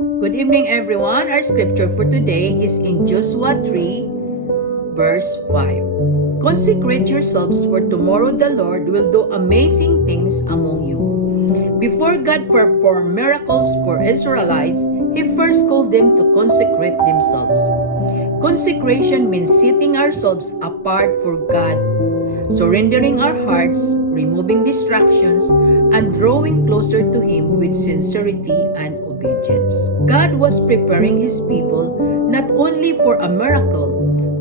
Good evening, everyone. Our scripture for today is in Joshua 3, verse 5. Consecrate yourselves, for tomorrow the Lord will do amazing things among you. Before God performed miracles for Israelites, He first called them to consecrate themselves. Consecration means setting ourselves apart for God, surrendering our hearts, removing distractions, and drawing closer to Him with sincerity and obedience. God was preparing His people not only for a miracle,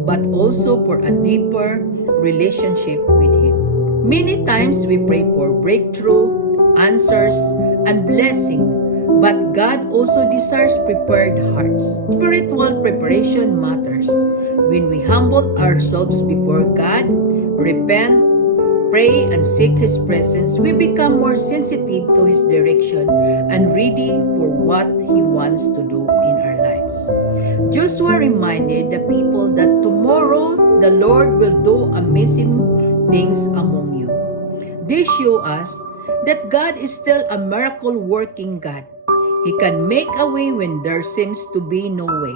but also for a deeper relationship with Him. Many times we pray for breakthrough, answers, and blessing, but God also desires prepared hearts. Spiritual preparation matters. When we humble ourselves before God, repent, pray, and seek His presence, we become more sensitive to His direction and ready for what He wants to do in our lives. Joshua reminded the people that tomorrow the Lord will do amazing things among you. This shows us that God is still a miracle-working God. He can make a way when there seems to be no way,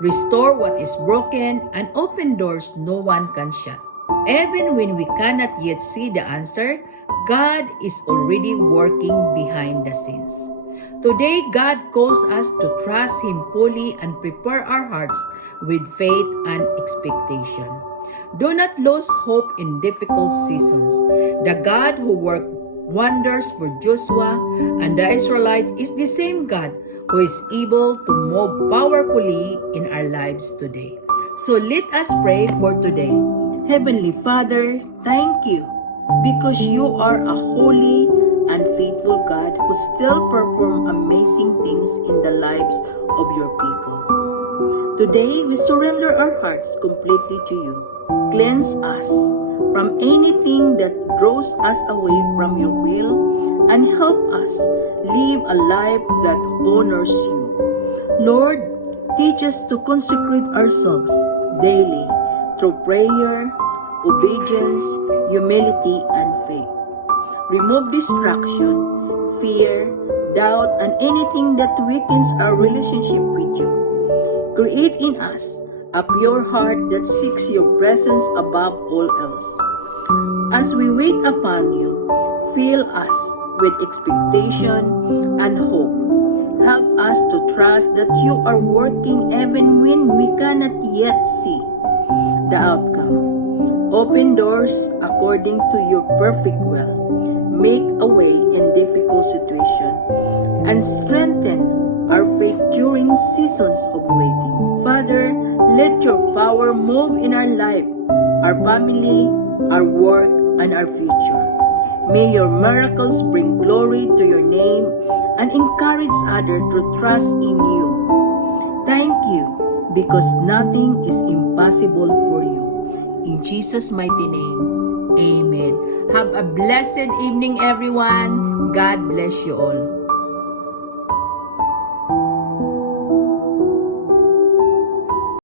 restore what is broken, and open doors no one can shut. Even when we cannot yet see the answer, God is already working behind the scenes. Today, God calls us to trust Him fully and prepare our hearts with faith and expectation. Do not lose hope in difficult seasons. The God who worked wonders for Joshua and the Israelites is the same God who is able to move powerfully in our lives today. So let us pray for today. Heavenly Father, thank you because you are a holy and faithful God who still perform amazing things in the lives of your people. Today, we surrender our hearts completely to you. Cleanse us from anything that draws us away from your will and help us live a life that honors you. Lord, teach us to consecrate ourselves daily through prayer, obedience, humility, and faith. Remove distraction, fear, doubt, and anything that weakens our relationship with you. Create in us a pure heart that seeks your presence above all else. As we wait upon you, fill us with expectation and hope. Help us to trust that you are working even when we cannot yet see the outcome. Open doors according to your perfect will. Make a way in difficult situations and strengthen our faith during seasons of waiting. Father, let your power move in our life, our family, our work, and our future. May your miracles bring glory to your name and encourage others to trust in you. Thank you because nothing is impossible for you. In Jesus' mighty name, amen. Have a blessed evening, everyone. God bless you all.